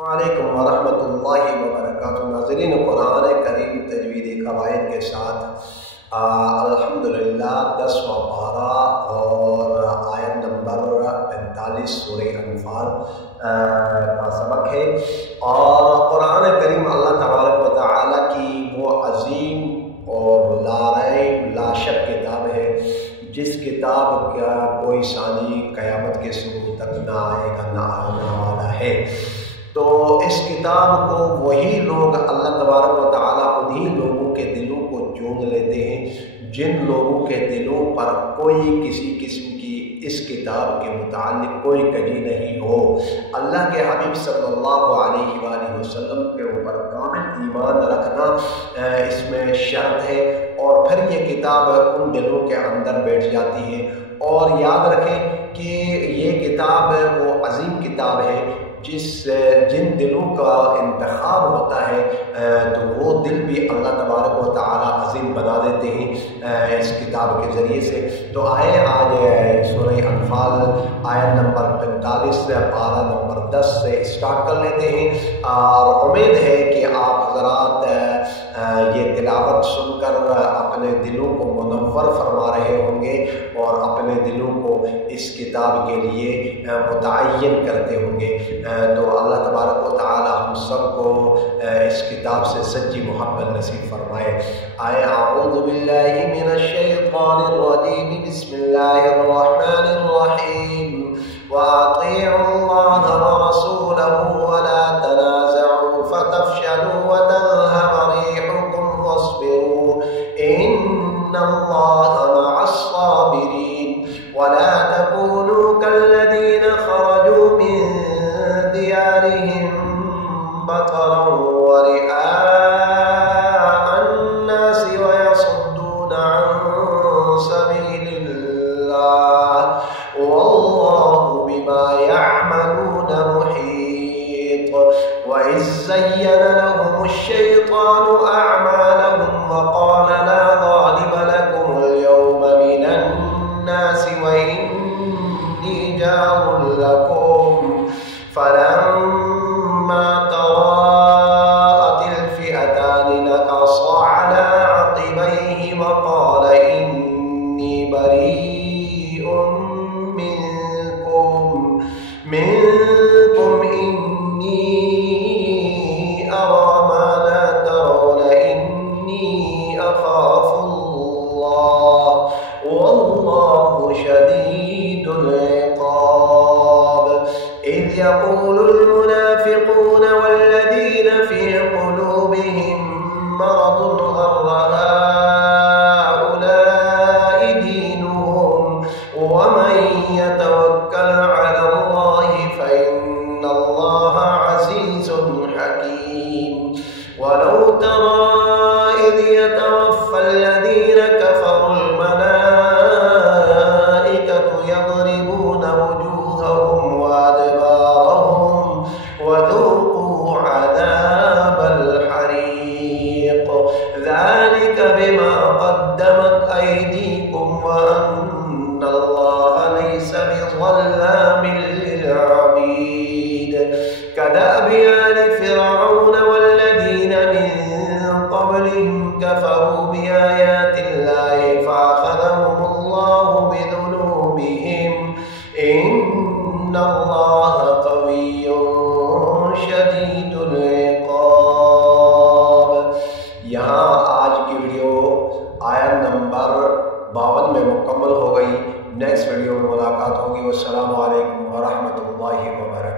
وعلیکم ورحمۃ اللہ وبرکاتہ۔ ناظرین قرآن کریم تجوید قواعد کے ساتھ الحمدللہ 10واں پارہ اور آیت نمبر 45 سورہ انفال کا سبق ہے۔ اور قرآن کریم اللہ تبارک و تعالیٰ کی وہ عظیم اور لا ریب لا شک کتاب ہے جس کتاب کا کوئی ثانی قیامت کے ثبوت تک نہ آئے گا، نہ آنے والا ہے۔ تو اس کتاب کو وہی لوگ اللہ تبارک و تعالیٰ انہی لوگوں کے دلوں کو چون لیتے ہیں جن لوگوں کے دلوں پر کوئی کسی قسم کی اس کتاب کے متعلق کوئی کجی نہیں ہو۔ اللہ کے حبیب صلی اللہ علیہ وآلہ وسلم کے اوپر کامل ایمان رکھنا اس میں شرط ہے، اور پھر یہ کتاب ان دلوں کے اندر بیٹھ جاتی ہے۔ اور یاد رکھیں کہ یہ کتاب وہ عظیم کتاب ہے جن دلوں کا انتخاب ہوتا ہے تو وہ دل بھی اللہ تبارک و تعالیٰ عظیم بنا دیتے ہیں اس کتاب کے ذریعے سے۔ تو آئے آج سورہ انفال آیت نمبر 45 پارہ نمبر 10 سے اسٹارٹ کر لیتے ہیں، اور امید ہے کہ آپ حضرات یہ تلاوت سن کر اپنے دلوں کو منور فرما رہے ہوں گے اور اپنے دلوں کو اس کتاب کے لیے متعین کرتے ہوں گے۔ تو اللہ تبارک و تعالی ہم سب کو اس کتاب سے سچی محبت نصیب فرمائے۔ آئے اعوذ باللہ من الشیطان الرجیم، بسم اللہ الرحمن الرحیم، وَأَطِيعُوا اللَّهَ وَرَسُولَهُ وَلَا تَنَازَعُوا فَتَفْشَلُوا وَتَذْهَبَ رِيحُكُمْ وَاصْبِرُوا إِنَّ اللَّهَ مَعَ الصَّابِرِينَ وَلَا تَكُونُوا كَالَّذِينَ خَرَجُوا مِن دِيَارِهِم بَطَرًا وَرِئَاءَ النَّاسِ وَيَصُدُّونَ عَن سَبِيلِ اللَّهِ وَاللَّهُ بِمَا يَعْمَلُونَ مُحِيطٌ۔ وَإِذْ زَيَّنَ لَهُمُ الشَّيْطَانُ أَعْمَالَهُمْ وَقَالَ لَا غَالِبَ لَكُمُ الْيَوْمَ مِنَ النَّاسِ وَإِنِّي جَارٌ لَكُمْ فَلَمَّا تَرَاءَتِ الْفِئَتَانِ نَكَصَ عَلَى عَقِبَيْهِ وَقَالَ إِنِّي بَرِيءٌ منكم إني أرى ما لا ترون إني أخاف الله والله شديد العقاب۔ إذ يقول المنافقون والذين في قلوبهم مرض غر هؤلاء دينهم ومن يتوكل على الله فإن الله عزيز حكيم۔ ولو ترى إذ يتوفى الذين كفروا الملائكة يضربون وجوههم وأدبارهم وذوقوا عذاب الحريق ذلك بما قدمت أيديكم وأن الله ليس بظلام للعبيد۔ كدأب آل فرعون والذين من قبلهم كفروا بآيات الله فأخذهم الله بذنوبهم إن الله قوي شدید العقاب۔ یہاں آج کی ویڈیو آیت نمبر 52 میں مکمل ہو گئی۔ نیکسٹ ویڈیو میں ملاقات ہوگی۔ والسلام علیکم ورحمۃ اللہ وبرکاتہ۔